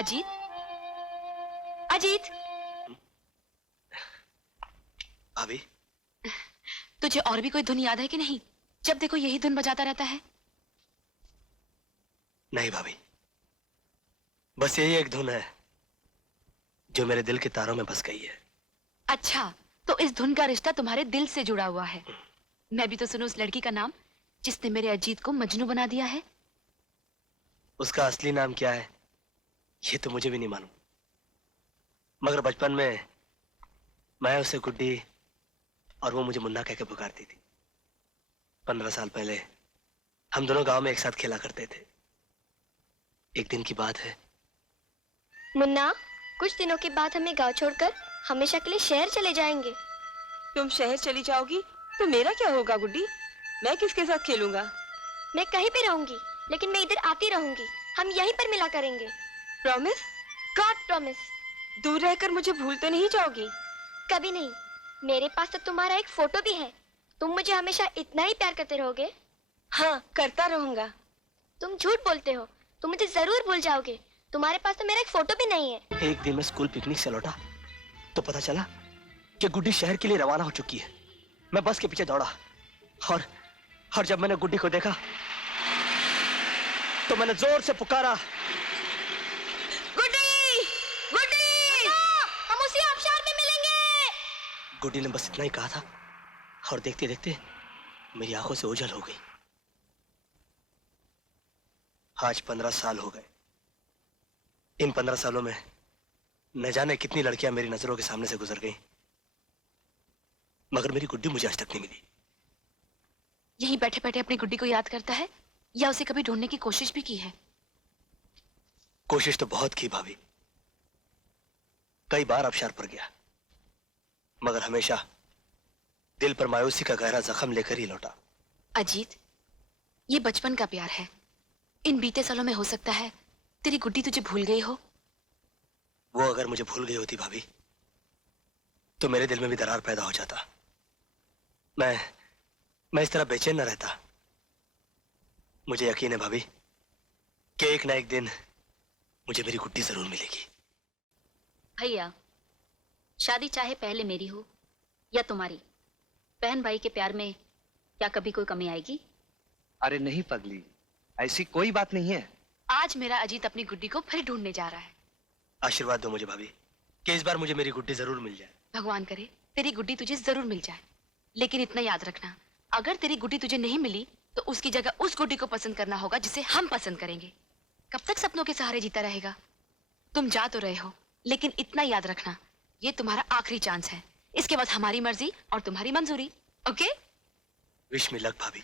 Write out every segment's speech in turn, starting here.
अजीत, अजीत, भाभी, तुझे और भी कोई धुन याद है कि नहीं? जब देखो यही धुन बजाता रहता है। नहीं भाभी, बस यही एक धुन है जो मेरे दिल के तारों में बस गई है। अच्छा, तो इस धुन का रिश्ता तुम्हारे दिल से जुड़ा हुआ है। मैं भी तो सुनूं उस लड़की का नाम जिसने मेरे अजीत को मजनू बना दिया है। उसका असली नाम क्या है ये तो मुझे भी नहीं मालूम, मगर बचपन में मैं उसे गुड्डी और वो मुझे मुन्ना कह के पुकारती थी। 15 साल पहले हम दोनों गांव में एक साथ खेला करते थे। एक दिन की बात है। मुन्ना, कुछ दिनों के बाद हमें गांव छोड़कर हमेशा के लिए शहर चले जाएंगे। तुम शहर चली जाओगी तो मेरा क्या होगा गुड्डी? मैं किसके साथ खेलूंगा? मैं कहीं भी रहूंगी, लेकिन मैं इधर आती रहूंगी। हम यहीं पर मिला करेंगे। प्रॉमिस? God promise. दूर रहकर मुझे भूल तो नहीं जाओगी? कभी नहीं। मेरे पास तो तुम्हारा एक फोटो भी है। तुम मुझे हमेशा इतना ही प्यार करते रहोगे? हाँ, करता रहूंगा। तुम झूठ बोलते हो। तुम मुझे जरूर भूल जाओगे। तुम्हारे पास तो मेरा एक फोटो भी नहीं है। एक दिन मैं स्कूल पिकनिक से लौटा तो पता चला कि गुड्डी शहर के लिए रवाना हो चुकी है। मैं बस के पीछे दौड़ा और जब मैंने गुड्डी को देखा तो मैंने जोर से पुकारा, गुड्डी! गुड्डी! हम उसी आबशार में मिलेंगे। गुड्डी ने बस इतना ही कहा था और देखते देखते मेरी आंखों से ओझल हो गई। आज 15 साल हो गए। इन 15 सालों में न जाने कितनी लड़कियां मेरी नजरों के सामने से गुजर गईं, मगर मेरी गुड्डी मुझे आज तक नहीं मिली। यहीं बैठे बैठे अपनी गुड्डी को याद करता है या उसे कभी ढूंढने की कोशिश भी की है? कोशिश तो बहुत की भाभी, कई बार आबशार पर गया, मगर हमेशा दिल पर मायूसी का गहरा जख्म लेकर ही लौटा। अजीत, ये बचपन का प्यार है। इन बीते सालों में हो सकता है तेरी गुड्डी तुझे भूल गई हो। वो अगर मुझे भूल गई होती भाभी तो मेरे दिल में भी दरार पैदा हो जाता। मैं इस तरह बेचैन न रहता। मुझे यकीन है भाभी कि एक ना एक दिन मुझे मेरी गुड्डी जरूर मिलेगी। भैया, शादी चाहे पहले मेरी हो या तुम्हारी, बहन भाई के प्यार में क्या कभी कोई कमी आएगी? अरे नहीं पगली, ऐसी कोई बात नहीं है। आज मेरा अजीत अपनी गुड्डी को फिर ढूंढने जा रहा है। आशीर्वाद दो मुझे भाभी कि इस बार मुझे मेरी गुड्डी जरूर मिल जाए। भगवान करे तेरी गुड्डी तुझे जरूर मिल जाए, लेकिन इतना याद रखना, अगर तेरी गुड्डी तुझे नहीं मिली तो उसकी जगह उस गुड्डी को पसंद करना होगा जिसे हम पसंद करेंगे। कब तक सपनों के सहारे जीता रहेगा? तुम जा तो रहे हो, लेकिन इतना याद रखना, ये तुम्हारा आखिरी चांस है। इसके बाद हमारी मर्जी और तुम्हारी मंजूरी। ओके? विश मी लक भाभी।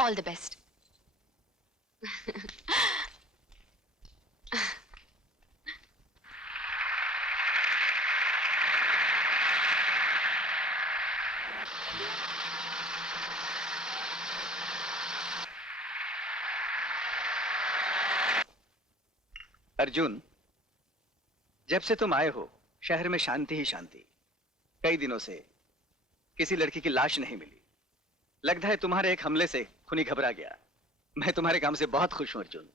All the best. अर्जुन, जब से तुम आए हो शहर में शांति ही शांति। कई दिनों से किसी लड़की की लाश नहीं मिली। लगता है तुम्हारे एक हमले से खूनी घबरा गया। मैं तुम्हारे काम से बहुत खुश हूं अर्जुन।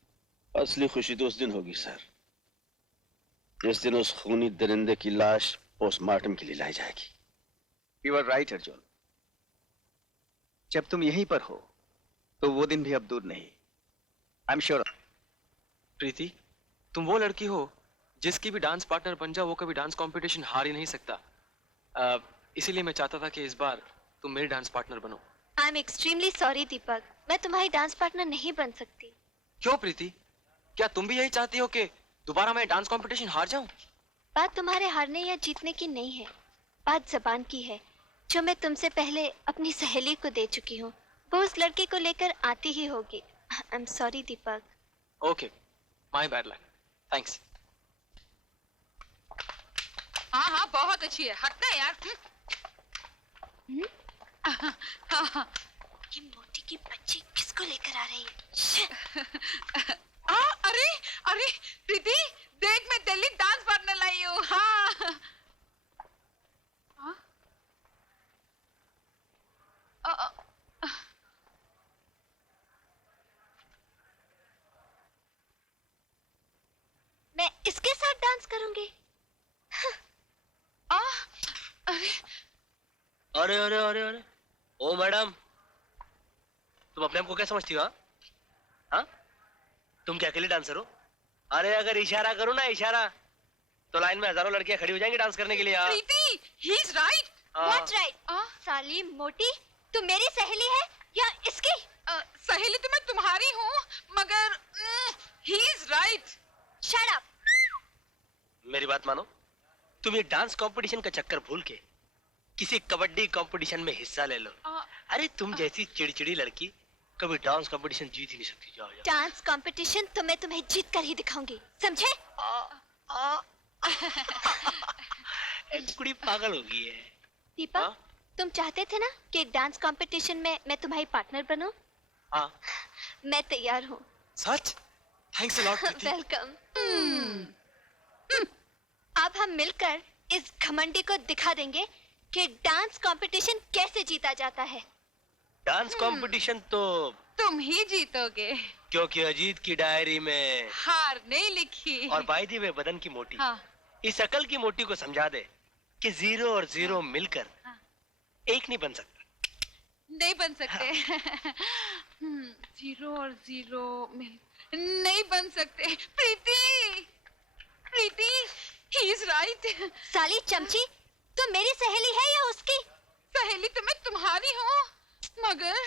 असली खुशी तो उस दिन होगी सर, जिस दिन उस खूनी दरिंदे की लाश पोस्टमार्टम के लिए लाई जाएगी। You are right Arjun. जब तुम यहीं पर हो तो वो दिन भी अब दूर नहीं। I am sure. प्रीति, तुम वो लड़की हो जिसकी भी डांस पार्टनर बन जाओ वो कभी डांस कंपटीशन हार ही नहीं सकता। इसीलिए मैं चाहता था कि इस बार तुम मेरी डांस पार्टनर बनो। आई एम एक्सट्रीमली सॉरी दीपक, मैं तुम्हारी डांस पार्टनर नहीं बन सकती। क्यों प्रीति, क्या तुम भी यही चाहती हो कि दोबारा मैं डांस कंपटीशन हार जाऊं? बात तुम्हारे हारने या जीतने की नहीं है, बात जबान की है, जो मैं तुमसे पहले अपनी सहेली को दे चुकी हूँ। वो उस लड़के को लेकर आती ही होगी। I am sorry Deepak. Okay, my bad luck. Thanks. हाँ हाँ, बहुत अच्छी है। हटना है यार। ये मोटी की बच्ची किसको लेकर आ रही है? अरे अरे प्रीति, देख मैं दिल्ली डांस पार्टनर लाई हूँ। हाँ मैं इसके होंगे? अरे अरे अरे अरे अरे ओ मैडम, तुम अपने आप को क्या समझती हो? हाँ हाँ? तुम क्या अकेले डांसर हो? अरे अगर इशारा करो ना इशारा, तो लाइन में हजारों लड़कियां खड़ी हो जाएंगी डांस करने के लिए। हाँ Preeti, he is right. What right? साली मोटी, तू मेरी सहेली है या इसकी? सहेली तो मैं तुम्हारी हूँ, मगर ही इज राइट। Shut up! मेरी बात मानो, तुम ये डांस कंपटीशन का चक्कर भूल के किसी कबड्डी कंपटीशन में हिस्सा ले लो। अरे तुम जैसी चिड़चिड़ी लड़की कभी डांस कंपटीशन जीत ही नहीं सकती। जाओ जाओ। डांस कंपटीशन तो मैं तुम्हें जीत कर ही दिखाऊंगी, समझे? एक कुड़ी पागल हो गई है। दीपक, हाँ? तुम चाहते थे ना कि डांस कंपटीशन में मैं तुम्हारी पार्टनर बनूं? हाँ। मैं तैयार हूँ। सच? Thanks a lot Preeti. Welcome. अब हम मिलकर इस घमंडी को दिखा देंगे कि डांस कंपटीशन कैसे जीता जाता है। डांस कंपटीशन तो तुम ही जीतोगे। क्योंकि अजीत की डायरी में हार नहीं लिखी। और बाय द वे बदन की मोटी, हाँ। इस अकल की मोटी को समझा दे कि 0 और 0 मिलकर एक नहीं बन सकता। नहीं बन सकते। 0 और 0 मिल नहीं बन सकते। प्रीति, प्रीति, ही इज राइट। साली चमची, तुम मेरी सहेली है या उसकी? सहेली तो मैं तुम्हारी हूँ, मगर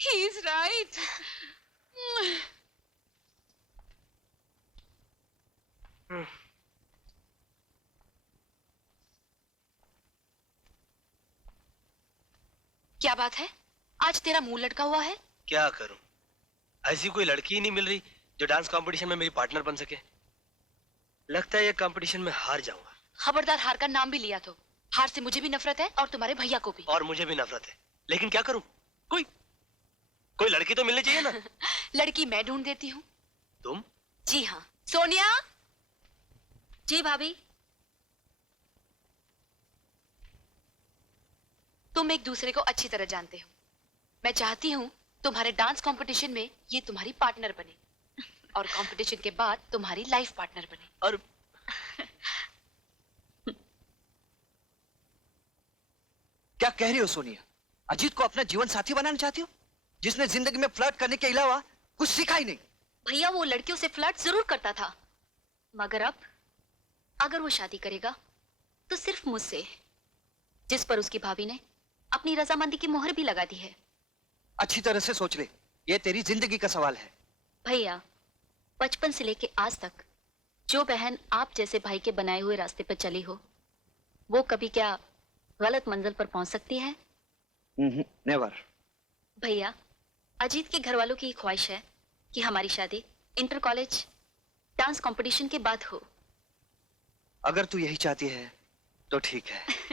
ही इज राइट। क्या बात है, आज तेरा मुंह लटका हुआ है? क्या करूं, ऐसी कोई लड़की ही नहीं मिल रही जो डांस कंपटीशन में मेरी पार्टनर बन सके। लगता है ये कंपटीशन में हार जाऊंगा। खबरदार हार का नाम भी लिया तो। हार से मुझे भी नफरत है और तुम्हारे भैया को भी। और मुझे भी नफरत है, लेकिन क्या करूं? कोई लड़की तो मिलनी चाहिए ना। लड़की मैं ढूंढ देती हूँ। तुम? जी हाँ। सोनिया। जी भाभी। तुम एक दूसरे को अच्छी तरह जानते हो। मैं चाहती हूँ तुम्हारे डांस कंपटीशन में ये तुम्हारी पार्टनर बने और कंपटीशन के बाद तुम्हारी लाइफ पार्टनर बने। और क्या कह रही हो सोनिया? अजीत को अपना जीवन साथी बनाना चाहती हो, जिसने जिंदगी में फ्लर्ट करने के अलावा कुछ सीखा ही नहीं? भैया वो लड़कियों से फ्लर्ट जरूर करता था, मगर अब अगर वो शादी करेगा तो सिर्फ मुझसे, जिस पर उसकी भाभी ने अपनी रजामंदी की मोहर भी लगा दी है। अच्छी तरह से सोच ले, ये तेरी जिंदगी का सवाल है। भैया, बचपन से लेके आज तक जो बहन आप जैसे भाई के बनाए हुए रास्ते पर चली हो, वो कभी क्या गलत मंजिल पर पहुंच सकती है? नेवर। भैया, अजीत के घर वालों की ख्वाहिश है कि हमारी शादी इंटर कॉलेज डांस कंपटीशन के बाद हो। अगर तू यही चाहती है तो ठीक है।